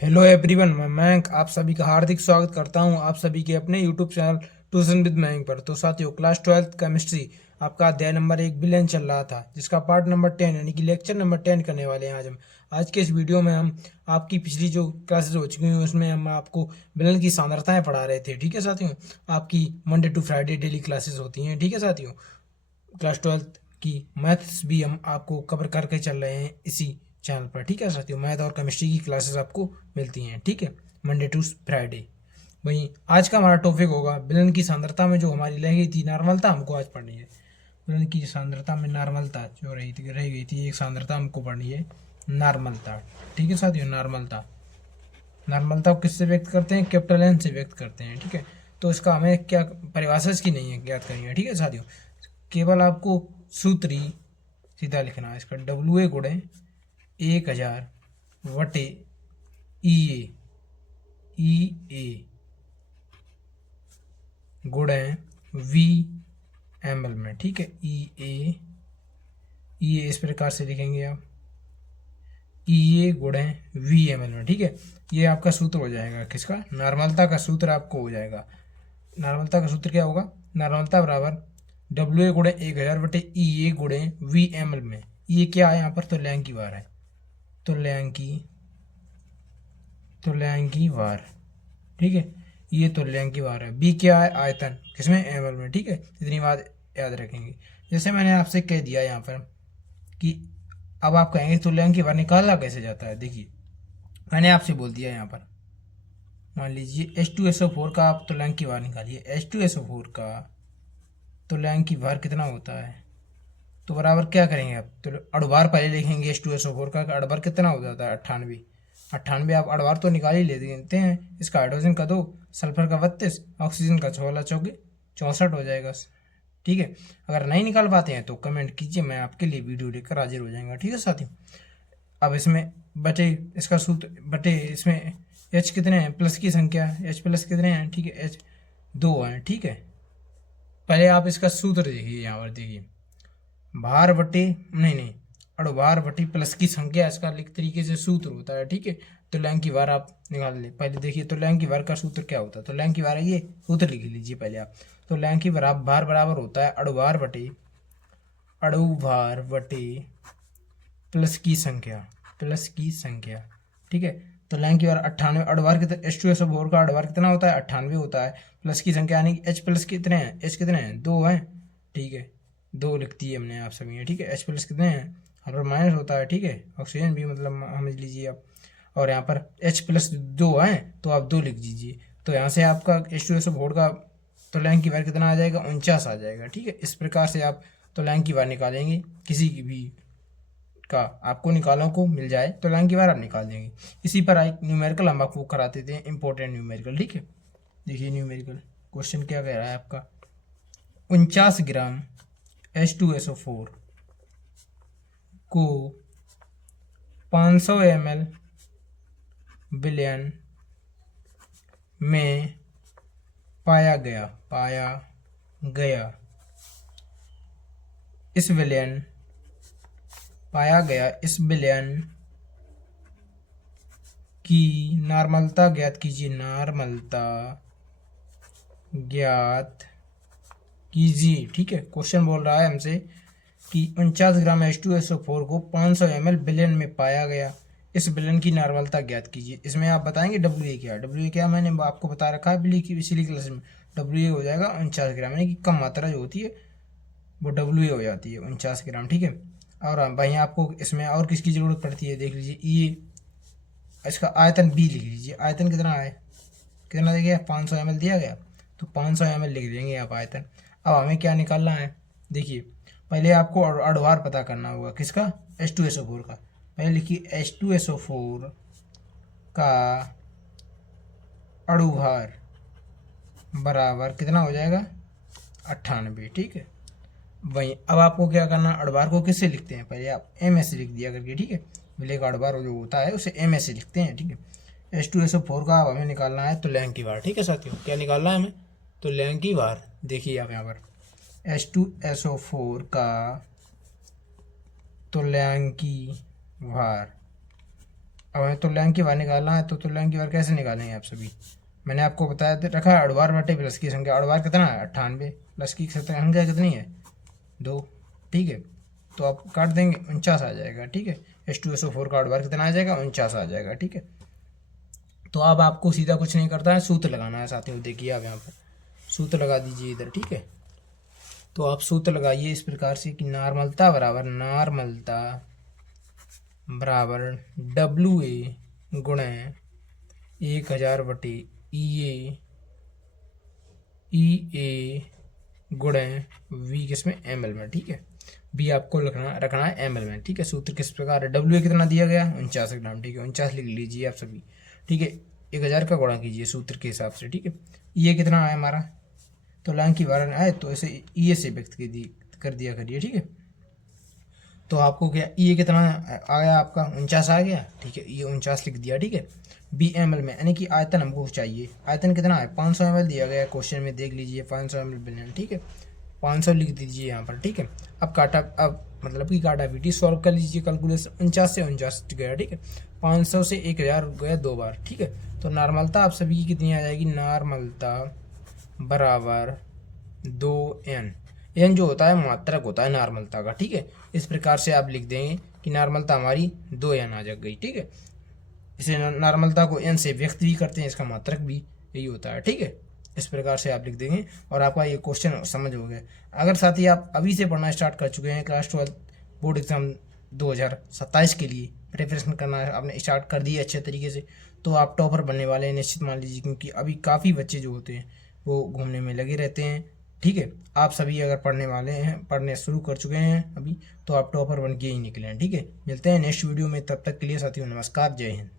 Hello everyone, मैं मयंक आप सभी का हार्दिक स्वागत करता हूं आप सभी के अपने YouTube channel tuition with Mayank पर। तो साथियों, क्लास 12th केमिस्ट्री आपका अध्याय नंबर 1 विलेन चल रहा था, जिसका पार्ट नंबर 10 यानी कि लेक्चर नंबर 10 करने वाले हैं। आज के इस वीडियो में हम आपकी पिछली जो क्लासेस हो चुकी हैं उसमें हम आपको विलेन की सांद्रताएं पढ़ा रहे थे। ठीक है साथियों, आपकी Monday to Friday daily classes होती हैं। ठीक है साथियों, क्लास 12th की मैथ्स भी हम आपको कवर करके चल रहे हैं इसी चैनल पर। ठीक है साथियों, मैथ और केमिस्ट्री की क्लासेस आपको मिलती हैं। ठीक है, मंडे टू फ्राइडे। वहीं आज का हमारा टॉपिक होगा विलन की सांद्रता में जो हमारी रह गई थी नॉर्मलता, हमको आज पढ़नी है। विलन की सांद्रता में नॉर्मलता जो रह गई थी एक सांद्रता हमको पढ़नी है, नॉर्मलता। ठीक है साथियों, नॉर्मलता नॉर्मलता को किससे व्यक्त करते हैं? कैपिटल एन से व्यक्त करते हैं। ठीक है, तो इसका हमें क्या परिभाषा इसकी नहीं है, ज्ञात करनी है। ठीक है साथियों, केवल आपको सूत्र ही सीधा लिखना है। इसका डब्ल्यू ए गुणे 1000 वटे ई ए गुणे वी एम एल में। ठीक है, ई ए इस प्रकार से लिखेंगे आप, ई ए गुणे वी एम एल में। ठीक है, ये आपका सूत्र हो जाएगा किसका? नॉर्मलता का सूत्र आपको हो जाएगा। नॉर्मलता का सूत्र क्या होगा? नॉर्मलता बराबर डब्ल्यू ए गुणे 1000 बटे ई ए गुणे वी एम एल में। ये क्या है यहाँ पर? तो लैंग की वार है। तो लैंग की वार। ठीक है, ये तो लैंग की वार है। बी क्या है? आयतन, किसमें? एम एल में। ठीक है, इतनी बात याद रखेंगे। जैसे मैंने आपसे कह दिया यहाँ पर कि अब आप कहेंगे तो लैंग की वार निकाला कैसे जाता है। देखिए, मैंने आपसे बोल दिया यहाँ पर, मान लीजिए H2SO4 का आप तो लैंग की वार निकालिए। H2SO4 का तो लैंग की वार कितना होता है? तो बराबर क्या करेंगे आप? तो अड़बार पहले लिखेंगे। H2SO4 का अड़बार कितना हो जाता है? 98। 98 आप अड़बार तो निकाल ही लेते हैं। इसका हाइड्रोजन का 2, सल्फर का 32, ऑक्सीजन का 16 चौके 64 हो जाएगा। ठीक है, अगर नहीं निकाल पाते हैं तो कमेंट कीजिए, मैं आपके लिए वीडियो लेकर हाजिर हो जाएगा। ठीक है साथियों, अब इसमें बटे इसका सूत्र बटे इसमें एच कितने हैं? प्लस की संख्या एच प्लस कितने हैं? ठीक है, एच 2 हैं। ठीक है, पहले आप इसका सूत्र देखिए, यहाँ पर देखिए, भार बटे नहीं अड़भार बटे प्लस की संख्या, इसका एक तरीके से सूत्र होता है। ठीक है, तो लैंग की वार आप निकाल ले। पहले देखिए तो लैंग की वार का सूत्र क्या होता है? तो लैंग की वार ये सूत्र लिख लीजिए पहले आप। तो लैंग की भार बराबर होता है अड़ुभार बटे प्लस की संख्या। ठीक है, तो लैंग की बार 98, अड़बार कितना? H2SO4 का अड़बार कितना होता है? 98 होता है। प्लस की संख्या यानी कि H प्लस कितने हैं? H कितने हैं? 2 हैं। ठीक है, 2 लिख दिए हमने आप सभी ने। ठीक है, H प्लस कितने हैं? यहाँ पर माइनस होता है। ठीक है, ऑक्सीजन भी मतलब समझ लीजिए आप। और यहाँ पर H प्लस 2 हैं तो आप 2 लिख दीजिए। तो यहाँ से आपका H2SO4 का तो लैंग की बार कितना आ जाएगा? 49 आ जाएगा। ठीक है, इस प्रकार से आप तो लैंग की बार निकालेंगे। किसी की भी का आपको निकालों को मिल जाए तो लाइन की बार आप निकाल देंगे। इसी पर एक न्यूमेरिकल हम आपको कराते थे, इंपॉर्टेंट न्यूमेरिकल। ठीक है, देखिए न्यूमेरिकल क्वेश्चन क्या कह रहा है आपका। 49 ग्राम H2SO4 को 500 ml विलयन में पाया गया इस विलयन की नॉर्मलता ज्ञात कीजिए। ठीक है, क्वेश्चन बोल रहा है हमसे कि 49 ग्राम H2SO4 को 500 ml विलयन में पाया गया, इस विलयन की नॉर्मलता ज्ञात कीजिए। इसमें आप बताएंगे डब्ल्यू ए क्या मैंने आपको बता रखा है पिछली क्लास में। डब्ल्यू ए हो जाएगा 49 ग्राम, यानी कि कम मात्रा जो होती है वो डब्ल्यू ए हो जाती है 49 ग्राम। ठीक है, और भाई आपको इसमें और किसकी ज़रूरत पड़ती है? देख लीजिए, ये इसका आयतन बी लिख लीजिए। आयतन कितना है? कितना दिया गया? 500 ml दिया गया, तो 500 ml लिख देंगे आप आयतन। अब हमें क्या निकालना है? देखिए, पहले आपको अड़भार पता करना होगा। किसका? H2SO4 का। पहले लिखिए H2SO4 का अड़ुभार बराबर कितना हो जाएगा? 98। ठीक है, वही अब आपको क्या करना? अड़बार को किससे लिखते हैं? पहले आप एम एस लिख दिया करके। ठीक है, विलय का अड़बार जो होता है उसे एम एस लिखते हैं। ठीक है, H2SO4 का अब हमें निकालना है तो लैंग की वार। ठीक है साथियों, क्या निकालना है हमें? तो लैंग की वार। देखिए आप यहाँ पर H2SO4 का तो लैंग की वार अब हमें तुल्यांक की वार निकालना है, तो तुल्यांक की वार कैसे निकालेंगे आप सभी? मैंने आपको बताया रखा है अड़वार बटे प्लस की संख्या। अड़वार कितना है? 98। प्लस की संख्या कितनी है? 2। ठीक है, तो आप काट देंगे, 49 आ जाएगा। ठीक है, H2SO4 का अड़वार कितना आ जाएगा? 49 आ जाएगा। ठीक है, तो अब आपको सीधा कुछ नहीं करता है, सूत्र लगाना है साथियों। देखिए आप यहाँ पर सूत्र लगा दीजिए इधर। ठीक है, तो आप सूत्र लगाइए इस प्रकार से कि नॉर्मलता बराबर WA गुणे 1000 बटे EA गुणे V किसमें? ml में। ठीक है, B आपको रखना है ml में। ठीक है, सूत्र किस प्रकार है? WA कितना दिया गया? 49 ग्राम। ठीक है, 49 लिख लीजिए आप सभी। ठीक है, 1000 का गुणा कीजिए सूत्र के हिसाब से। ठीक है, EA कितना है हमारा? तो लाइन की वार आए तो इसे EA से व्यक्त कर दिया करिए। ठीक है, तो आपको क्या EA कितना आया आपका? 49 आ गया। ठीक है, ये 49 लिख दिया। ठीक है, B ml में, यानी कि आयतन हमको चाहिए। आयतन कितना है? 500 ml दिया गया है क्वेश्चन में, देख लीजिए 500 ml बिलियन। ठीक है, 500 लिख दीजिए यहाँ पर। ठीक है, अब मतलब कि काटापीटी सॉल्व कर लीजिए। कैलकुलेशन 49 से 49 गया। ठीक है, 500 से 1000 गया 2 बार। ठीक है, तो नॉर्मलता आप सभी की कितनी आ जाएगी? नॉर्मलता बराबर 2n। एन जो होता है मात्रक होता है नॉर्मलता का। ठीक है, इस प्रकार से आप लिख देंगे कि नॉर्मलता हमारी 2n आ गई। ठीक है, इसे नॉर्मलता को n से व्यक्त भी करते हैं, इसका मात्रक भी यही होता है। ठीक है, इस प्रकार से आप लिख देंगे और आपका ये क्वेश्चन समझ हो गया। अगर साथ ही आप अभी से पढ़ना स्टार्ट कर चुके हैं, क्लास 12 बोर्ड एग्जाम 2027 के लिए प्रिपरेशन करना आपने स्टार्ट कर दी है अच्छे तरीके से, तो आप टॉपर बनने वाले हैं निश्चित मान लीजिए। क्योंकि अभी काफ़ी बच्चे जो होते हैं वो घूमने में लगे रहते हैं। ठीक है, आप सभी अगर पढ़ने वाले हैं, पढ़ने शुरू कर चुके हैं अभी, तो आप टॉपर बन के ही निकले हैं। ठीक है, मिलते हैं नेक्स्ट वीडियो में, तब तक के लिए साथियों नमस्कार, जय हिंद।